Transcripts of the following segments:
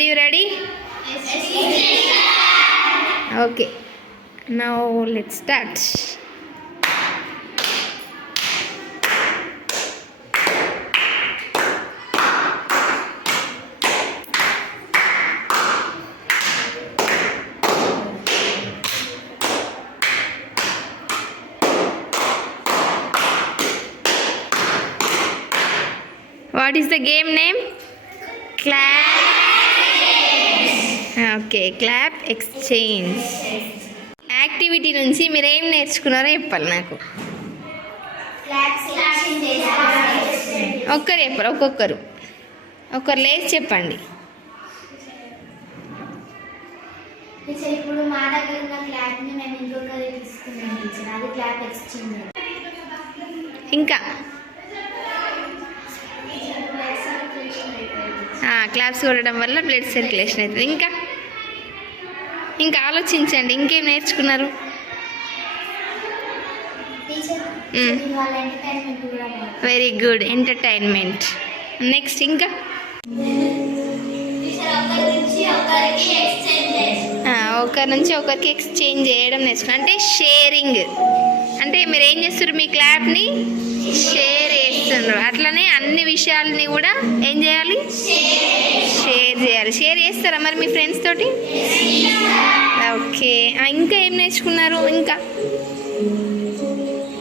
Are you ready? Yes. Okay. Now let's start. What is the game name? Clap. Okay clap exchange activity నుంచి మీరు ఏం నేర్చుకున్నారో చెప్పాలి నాకు. ఒక్కరు చెప్పారు, ఒక్కరు లేచి చెప్పండి. ఇప్పుడు మా దగ్గర ఉన్న క్లాప్ని మేము ఇంకొకరి తీసుకున్నాం టీచర్, అది క్లాప్ ఎక్స్చేంజ్. ఇంకా క్లాప్స్ కొట్టడం వల్ల బ్లడ్ సర్క్యులేషన్ అవుతుంది. ఇంకా ఆలోచించండి, ఇంకేం నేర్చుకున్నారు? Very good, entertainment. నెక్స్ట్ ఇంకా ఒకరి నుంచి ఒకరికి ఎక్స్చేంజ్ చేయడం నేర్చుకున్నారు. అంటే షేరింగ్, అంటే మీరు ఏం చేస్తారు, మీ క్లాప్ని షేర్ చేస్తున్నారు. అట్లనే అన్ని విషయాలని కూడా ఏం చేయాలి, షేర్ చేయాలి. షేర్ చేస్తారా మరి మీ ఫ్రెండ్స్ తోటి? ఓకే, ఇంకా ఏం నేర్చుకున్నారు? ఇంకా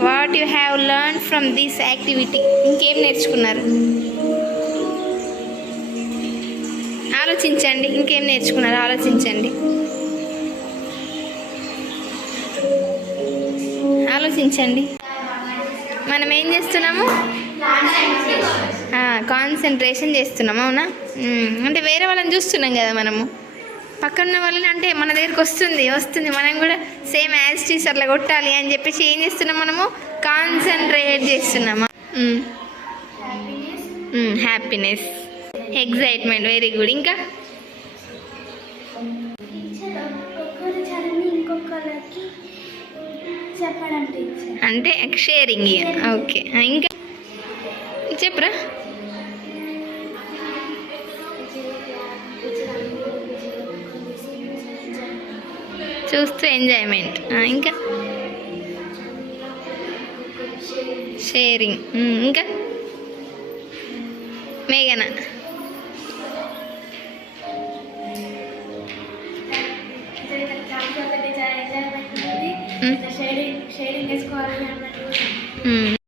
what you have learn from this activity, ఇంకేం నేర్చుకున్నారు? ఆలోచించండి, ఇంకేం నేర్చుకున్నారు ఆలోచించండి. మనం ఏం చేస్తున్నాము? కాన్సన్ట్రేషన్ చేస్తున్నాము. అవునా? అంటే వేరే వాళ్ళని చూస్తున్నాం కదా మనము, పక్కన వాళ్ళని. అంటే మన దగ్గరికి వస్తుంది మనం కూడా సేమ్ యాజ్ టీస్ అట్లా కొట్టాలి అని చెప్పేసి ఏం చేస్తున్నాం మనము? కాన్సన్ట్రేట్ చేస్తున్నాము. Happiness, excitement. Very good. ఇంకా అంటే షేరింగ్. ఓకే, ఇంకా చెప్పరా? చూస్తూ ఎంజాయ్మెంట్. ఇంకా షేరింగ్. ఇంకా మేఘన షేరింగ్ చేసుకోవాలి అన్నట్టు.